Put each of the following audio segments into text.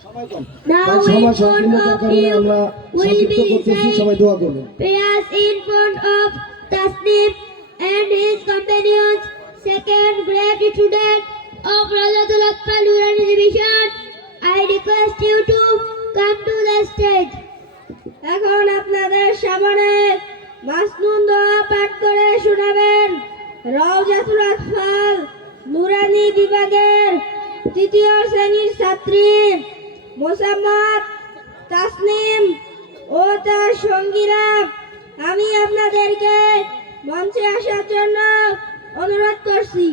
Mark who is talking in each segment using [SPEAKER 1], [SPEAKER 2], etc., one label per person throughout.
[SPEAKER 1] Now
[SPEAKER 2] তাই
[SPEAKER 1] in
[SPEAKER 2] সময়
[SPEAKER 1] front
[SPEAKER 2] সংকীর্ণতার
[SPEAKER 1] of
[SPEAKER 2] কারণে আমরা সংক্ষিপ্ত করতেছি সবাই দোয়া করবেন
[SPEAKER 1] prayers in front of Tasnim and his companions, second grade student of Rajatul Nurani Division. I request you to come to the stage. এখন আপনাদের সামনে মাসনুন দোয়া পাঠ করে শোনাবেন রওজাতুল আতফাল নুরানি বিভাগের তৃতীয় শ্রেণির ছাত্রী মোসাম্মদ, তাসনিম ও তার সঙ্গীরা, আমি আপনাদেরকে মঞ্চে আসার জন্য অনুরোধ করছি।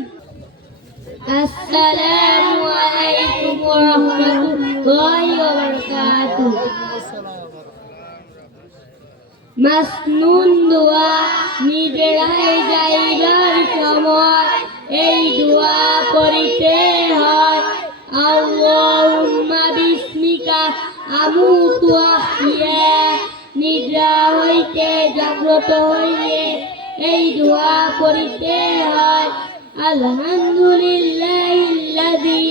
[SPEAKER 1] আসসালামু আলাইকুম ওয়া রাহমাতুল্লাহি ওয়া বারাকাতুহু। মাসনুন দোয়া নিজেরাই যাইবার সময়, এই দোয়া পড়িতে হয়। আল্লাহুম্মা বিসমিকা আমুতু আহিয়া নিদ্রা হইতে জাগ্রত হইলে এই দোয়া পড়িতে হয়। আলহামদুলিল্লাহিল্লাযী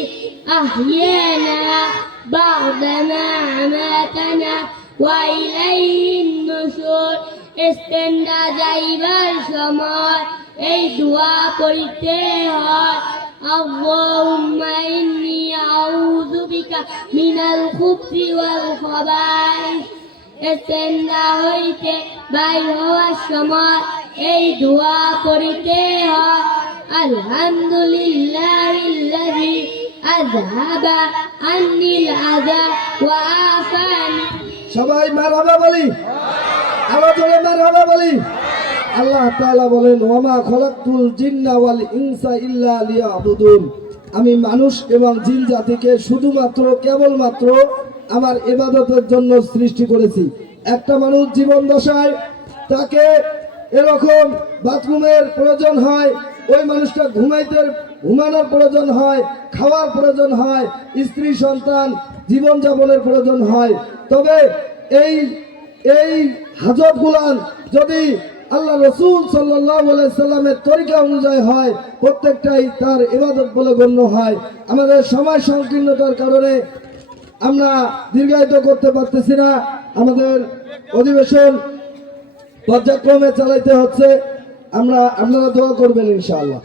[SPEAKER 1] আহইয়ানা বা'দামা আমাতানা ওয়া ইলাইহিন নুশুর ইস্তেন্দা যাইবার সময় এই দোয়া পড়িতে হয়। ইন্নী আউযু বিকা মিনাল খুবসি ওয়াল খাবাইস ইস্তেন্দা হইতে বাইর হওয়ার সময় এই দোয়া পড়িতে হয়। আলহামদুলিল্লাহিল্লাযী আযহাবা আন্নিল আযা ওয়া আফানি।
[SPEAKER 2] সবাই মারহাবা বলি। আরও জোরে মারহাবা বলি। আল্লাহ তাআলা বলেন, ওয়ামা খলাকতুল জিন্না ওয়াল ইনসা ইল্লা লিয়াবুদুন। আমি মানুষ এবং জিন জাতিকে শুধুমাত্র, কেবলমাত্র আমার ইবাদতের জন্য সৃষ্টি করেছি। একটা মানুষ জীবন দশায় তাকে এরকম বাথরুমের প্রয়োজন হয়, ওই মানুষটা ঘুমাইতে, ঘুমানোর প্রয়োজন হয়, খাওয়ার প্রয়োজন হয়, স্ত্রী, সন্তান জীবন যাপনের প্রয়োজন হয়। তবে এই এই হাজত গুলান যদি আল্লাহ রসুল সাল্লামের তরিকা অনুযায়ী হয়, প্রত্যেকটাই তার ইবাদত বলে গণ্য হয়। আমাদের সময় সংকীর্ণতার কারণে আমরা দীর্ঘায়িত করতে পারতেছি না। আমাদের অধিবেশন পর্যায়ক্রমে চালাইতে হচ্ছে। আমরা, আপনারা দোয়া করবেন ইনশাআল্লাহ।